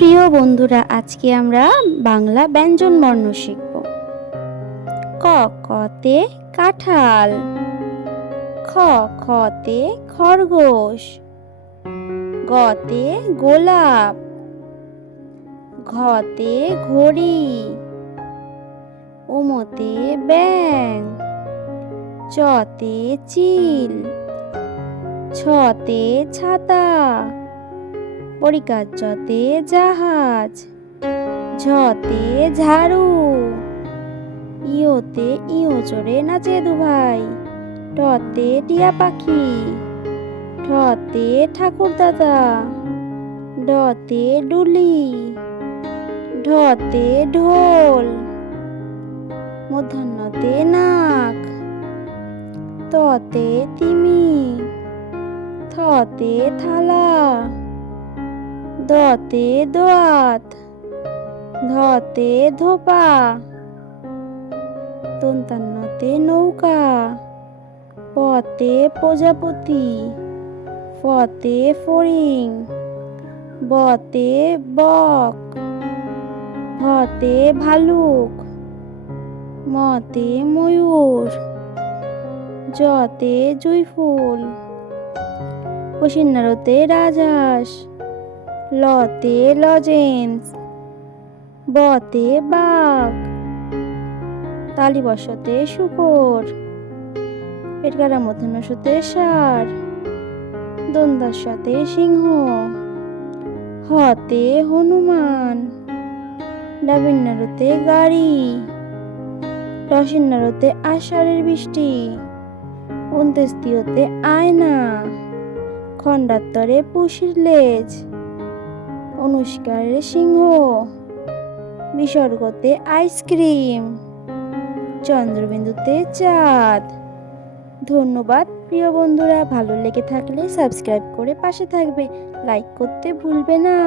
প্রিয় বন্ধুরা, আজকে আমরা বাংলা ব্যঞ্জনবর্ণ শিখব। ক কতে কাঁঠাল, খ খতে খরগোশ, গতে গোলাপ, ঘতে ঘড়ি, উমতে ব্যাঙ, চতে চিল, ছতে ছাতা, পরিকাজতে জাহাজ, ঝতে ঝাড়ু, ইয়োতে ইয়ো চড়ে নাচে দুভাই, টতে টিয়া পাখি, ঠতে ঠাকুর দাদা, ডতে ডুলি, ঢতে ঢোল, মূর্ধন্যতে নাক, ততে তিমি, থতে থালা, দতে দোয়াত, ধতে ধোপা, দন্তান্নতে নৌকা, পতে প্রজাপতি, ফতে ফড়িং, বতে বক, ভতে ভালুক, মতে ময়ূর, জতে জুঁইফুল, পশিন্নারতে রাজহাঁস, লতে লজেন্স, বতে বাঘ, তালিবশতে শূকর, পেটকারা মূর্ধন্যতে ষাঁড়, দন্তাস্বতে সিংহ, হতে হনুমান, ডাবিন্নারতে গাড়ি, রসিন্নারতে আষাঢ়ের বৃষ্টি, অন্ত্যেষ্টিয়তে আয়না, খণ্ডাত্তরে পুষির লেজ, অনুষ্কারে সিংহ, বিসর্গতে আইসক্রিম, চন্দ্রবিন্দুতে চাঁদ। ধন্যবাদ প্রিয় বন্ধুরা, ভালো লেগে থাকলে সাবস্ক্রাইব করে পাশে থাকবে, লাইক করতে ভুলবে না।